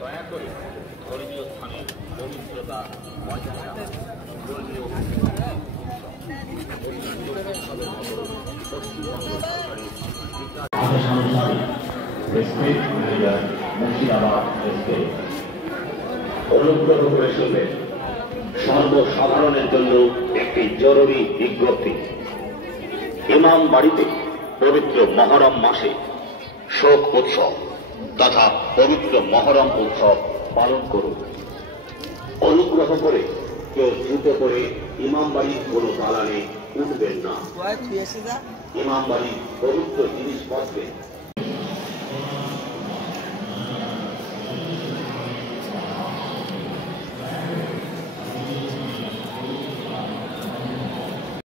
দয়া করে ধর্মীয় স্থানে পবিত্রতা বজায় রাখা ধর্মীয় অনুগ্রহ করে শুনবেন, সর্বসাধারণের জন্য একটি জরুরি বিজ্ঞপ্তি। ইমাম বাড়িতে পবিত্র মহরম মাসে শোক উৎসব তথা পবিত্র মহরম উৎসব পালন করুন। অনুগ্রহ করে কেউ জুতো করে ইমাম বাড়ির কোনো দালানে উঠবেন না। ইমাম বাড়ির পবিত্র জিনিসপত্রে